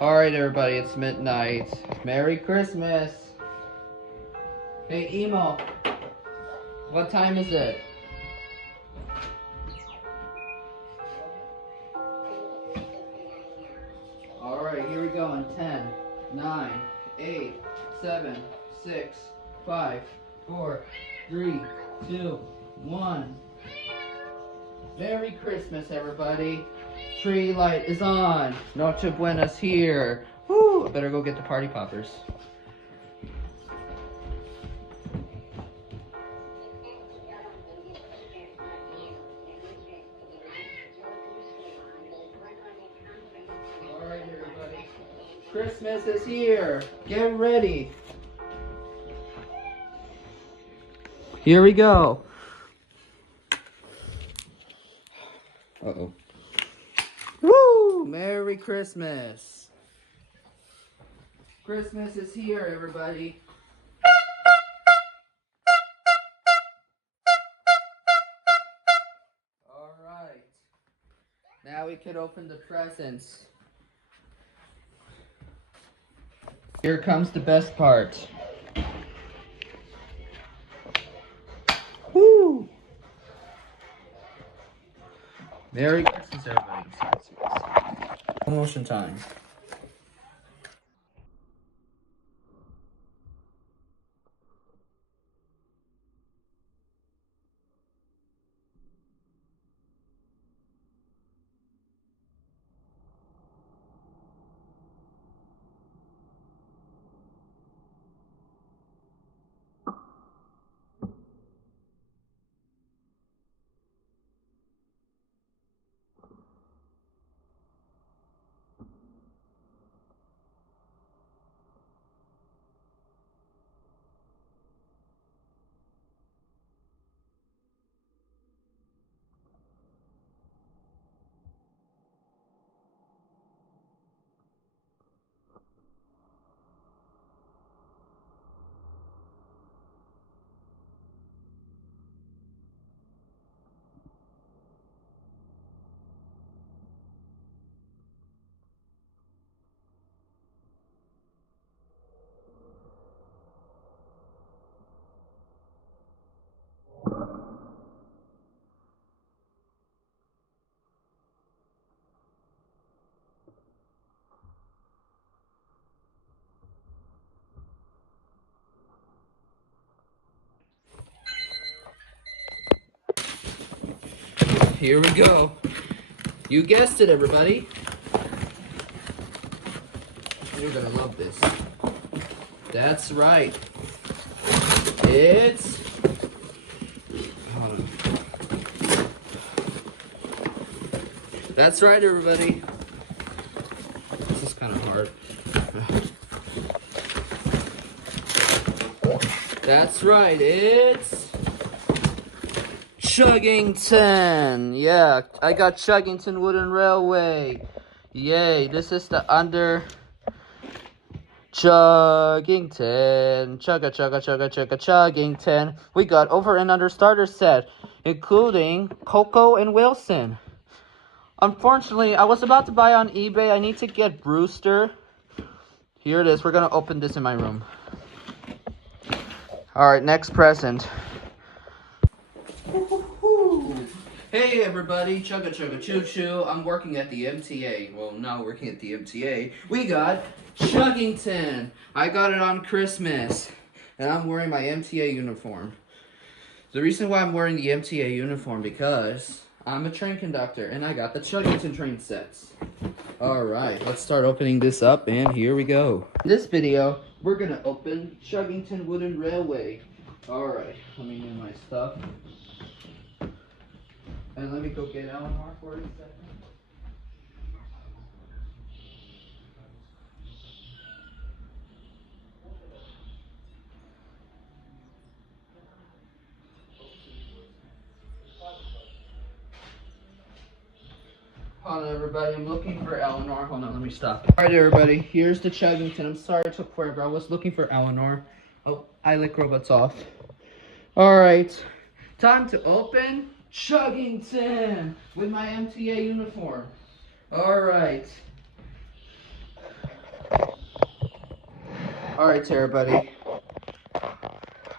Alright everybody, it's midnight. Merry Christmas! Hey Emo, what time is it? Alright, here we go in 10, 9, 8, 7, 6, 5, 4, 3, 2, 1. Merry Christmas everybody! Tree light is on! Noche Buena's here! Woo! I better go get the party poppers. Alright everybody, Christmas is here! Get ready! Here we go! Uh-oh. Woo! Merry Christmas! Christmas is here, everybody. Alright. Now we can open the presents. Here comes the best part. Woo! Merry Christmas, everybody. Promotion time. Here we go. You guessed it, everybody. You're gonna love this. That's right. It's... That's right, everybody. This is kind of hard. That's right, it's... Chuggington! Yeah, I got Chuggington Wooden Railway. Yay, this is the under... Chuggington. Chuggington. We got over and under starter set, including Coco and Wilson. Unfortunately, I was about to buy on eBay. I need to get Brewster. Here it is. We're going to open this in my room. Alright, next present. Hey everybody, chugga choo choo. I'm working at the MTA. Well, not working at the MTA. We got Chuggington. I got it on Christmas. And I'm wearing my MTA uniform. The reason why I'm wearing the MTA uniform because I'm a train conductor and I got the Chuggington train sets. Alright, let's start opening this up and here we go. In this video, we're gonna open Chuggington Wooden Railway. Alright, let me get my stuff. And let me go get Elinor for a second. Hold on, everybody. I'm looking for Elinor. Hold on, let me stop. Alright, everybody. Here's the Chuggington. I'm sorry it took forever. I was looking for Elinor. Oh, I lick robots off. Alright. Time to open Chuggington with my MTA uniform. Alright. All right, everybody.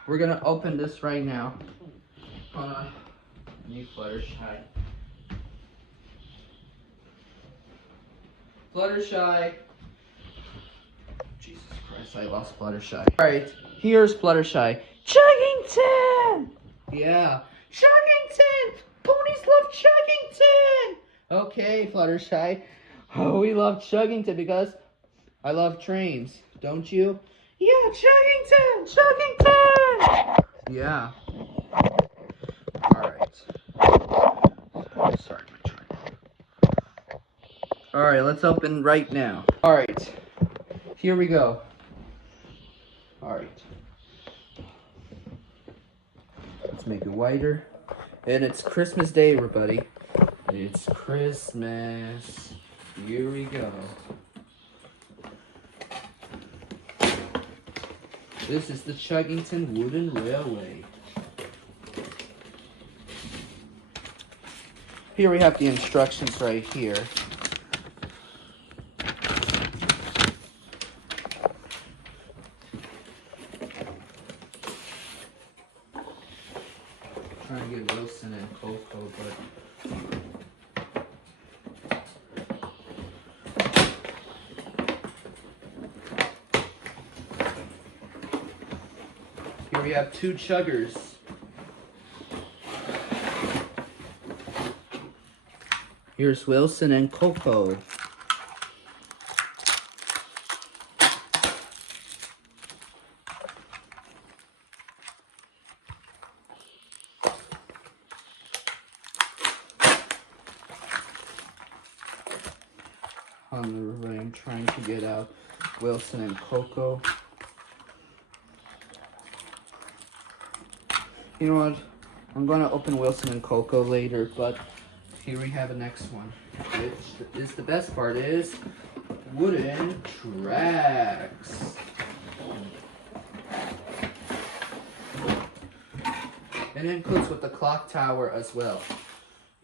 We're gonna open this right now. Hold on. Need Fluttershy. Fluttershy. Jesus Christ, I lost Fluttershy. All right, here's Fluttershy. Chuggington. Yeah, Chuggington. Ponies love Chuggington. Okay, Fluttershy. Oh, we love Chuggington because I love trains. Don't you? Yeah, Chuggington! Chuggington! Yeah. Alright. Sorry, my train. Alright, let's open right now. Alright. Here we go. Alright. Let's make it wider. And it's Christmas Day, everybody. It's Christmas. Here we go. This is the Chuggington Wooden Railway. Here we have the instructions right here. Trying to get Wilson and Coco, here we have two chuggers. Here's Wilson and Coco. I'm trying to get out Wilson and Coco. You know what? I'm going to open Wilson and Coco later, but here we have the next one. Which is the best part is wooden tracks. And it includes with the clock tower as well.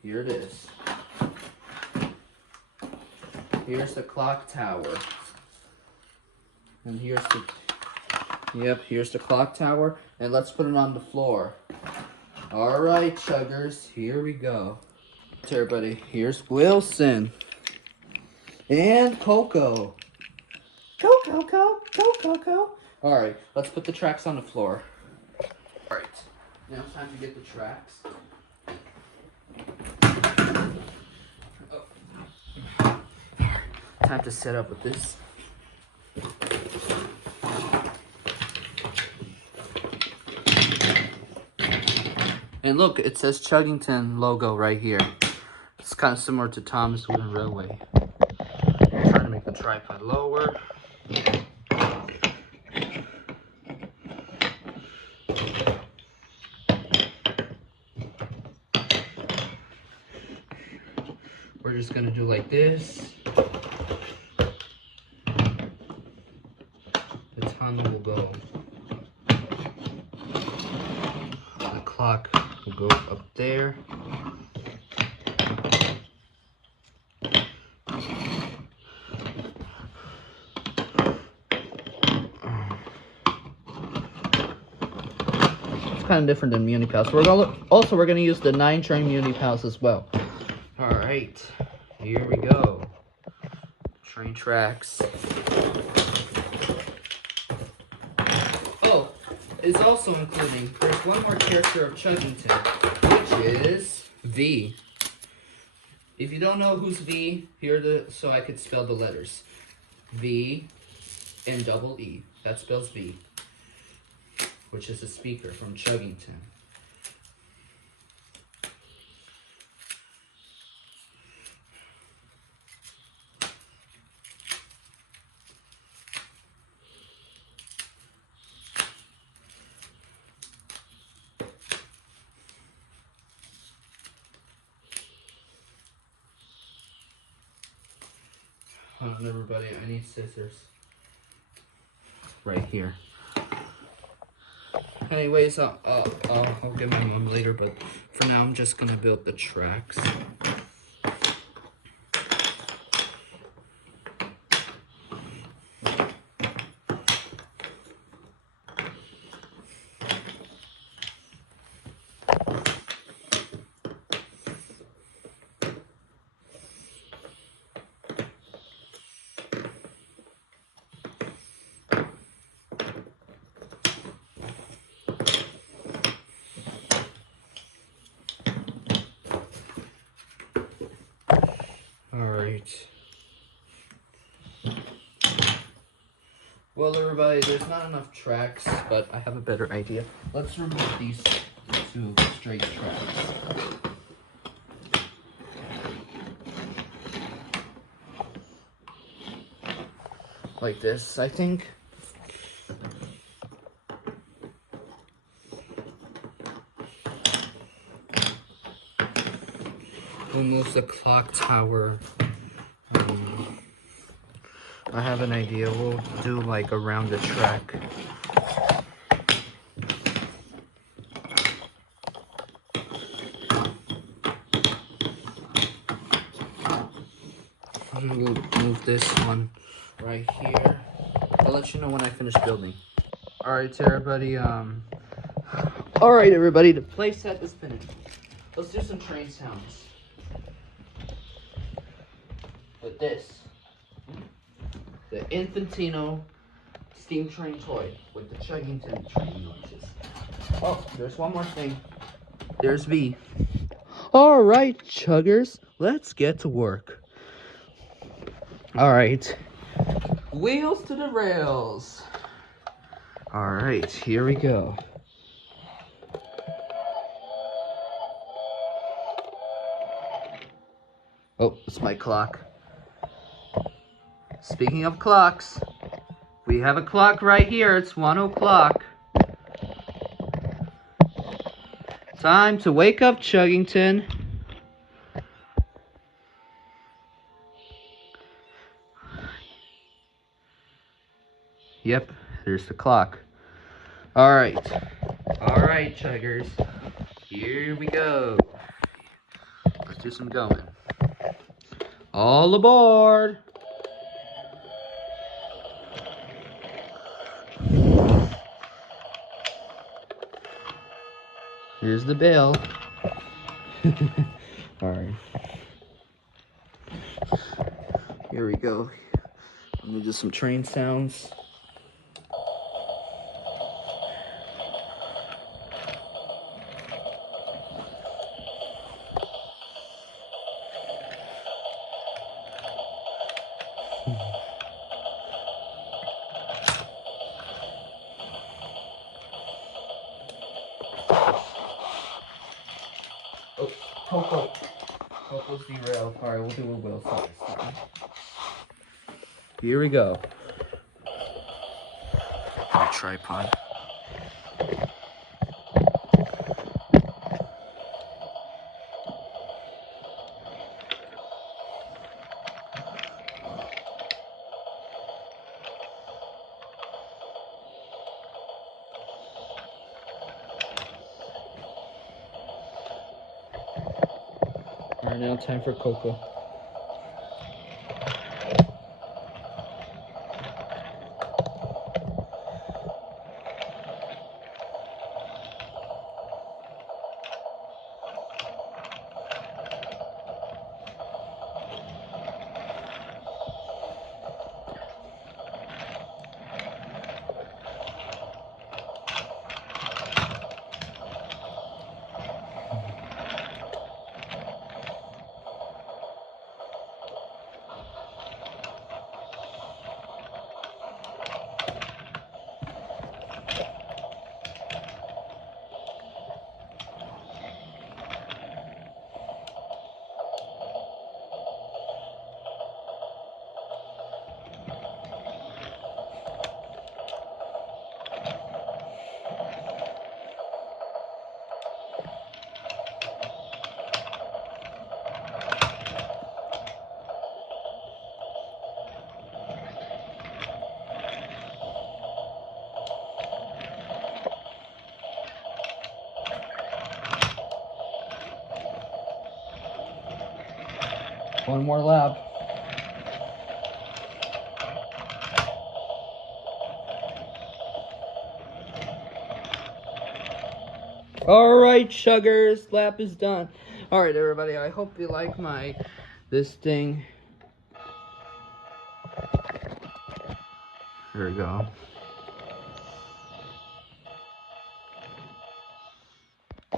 Here it is. Here's the clock tower. And here's the clock tower. And let's put it on the floor. All right, chuggers, here we go. Everybody, here's Wilson and Coco. Coco. All right, let's put the tracks on the floor. All right, now it's time to get the tracks. Oh. Time to set up with this. And look, it says Chuggington logo right here. It's kind of similar to Tom's Wooden Railway. I'm trying to make the tripod lower. We're just gonna do like this. The time will go. The clock will go up there. Kind of different than Muni Pals. We're gonna use the 9-train Muni Pals as well. All right, here we go. Train tracks. Oh, it's also including. There's one more character of Chuggington, which is V. If you don't know who's V, so I could spell the letters. V and double E. That spells V. Which is a speaker from Chuggington. Hold on, everybody, I need scissors. Right here. Anyways, I'll get my mom later, but for now I'm just gonna build the tracks. right. Well, everybody, there's not enough tracks, but I have a better idea. Let's remove these two straight tracks. Like this, I think. Remove the clock tower. I have an idea. We'll do like around the track. I'm gonna move this one right here. I'll let you know when I finish building. Alright, everybody, Alright, everybody, the playset is finished. Let's do some train sounds. With this. The Infantino steam train toy with the Chuggington train noises. Oh, there's one more thing. There's V. Alright, chuggers, let's get to work. Alright. Wheels to the rails. Alright, here we go. Oh, it's my clock. Speaking of clocks, we have a clock right here. It's 1 o'clock. Time to wake up, Chuggington. Yep, there's the clock. Alright. Alright, chuggers. Here we go. Let's do some going. All aboard! Here's the bell. Alright. Here we go. I'm gonna do some train sounds. Oh, Coco. Coco's derailed. Alright, we'll do a wheel size time. Here we go. My tripod. Alright, now time for Coco. One more lap. Alright, chuggers, lap is done. Alright, everybody, I hope you like this thing. There we go.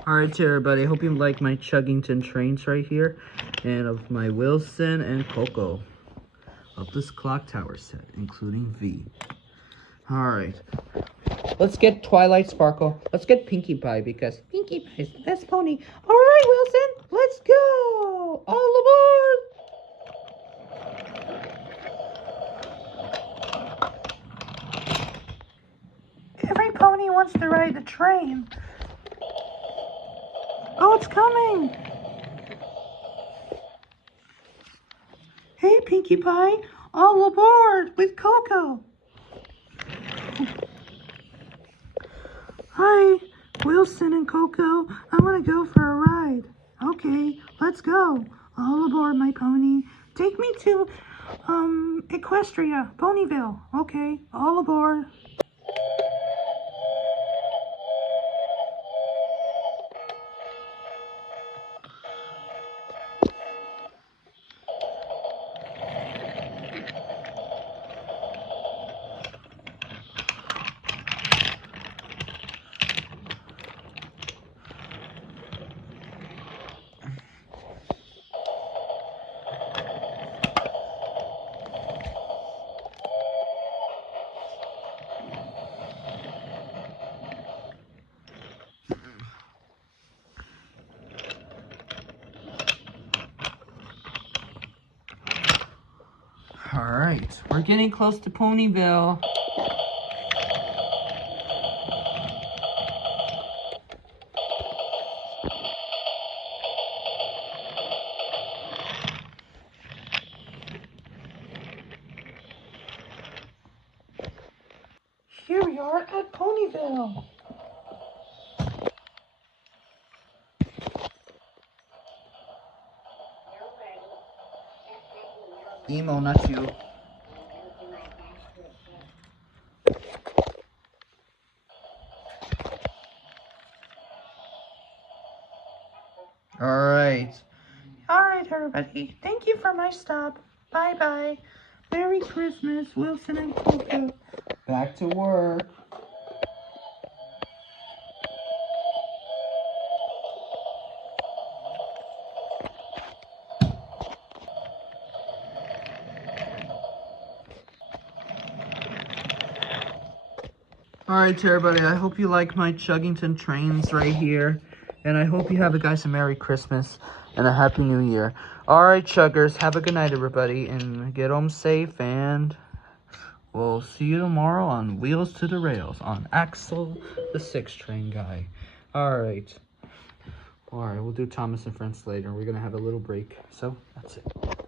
Alright, everybody, I hope you like my Chuggington trains right here. and of my Wilson and Coco of this clock tower set, including V. Alright. Let's get Twilight Sparkle. Let's get Pinkie Pie because Pinkie Pie is the best pony. Alright, Wilson, let's go! All aboard! Every pony wants to ride the train. Oh, it's coming! Hey, Pinkie Pie, all aboard with Coco. Hi, Wilson and Coco. I want to go for a ride. Okay, let's go. All aboard, my pony. Take me to, Equestria, Ponyville. Okay, all aboard. Alright, we're getting close to Ponyville. Here we are at Ponyville. Emo, not you. Alright. Alright, everybody. Thank you for my stop. Bye-bye. Merry Christmas, Wilson and Coco. Back to work. Alright, everybody, I hope you like my Chuggington trains right here. And I hope you have a guys a Merry Christmas and a Happy New Year. Alright, Chuggers, have a good night, everybody, and get home safe, and we'll see you tomorrow on Wheels to the Rails on Axel, the 6 train guy. Alright. Alright, we'll do Thomas and Friends later. We're going to have a little break. So, that's it.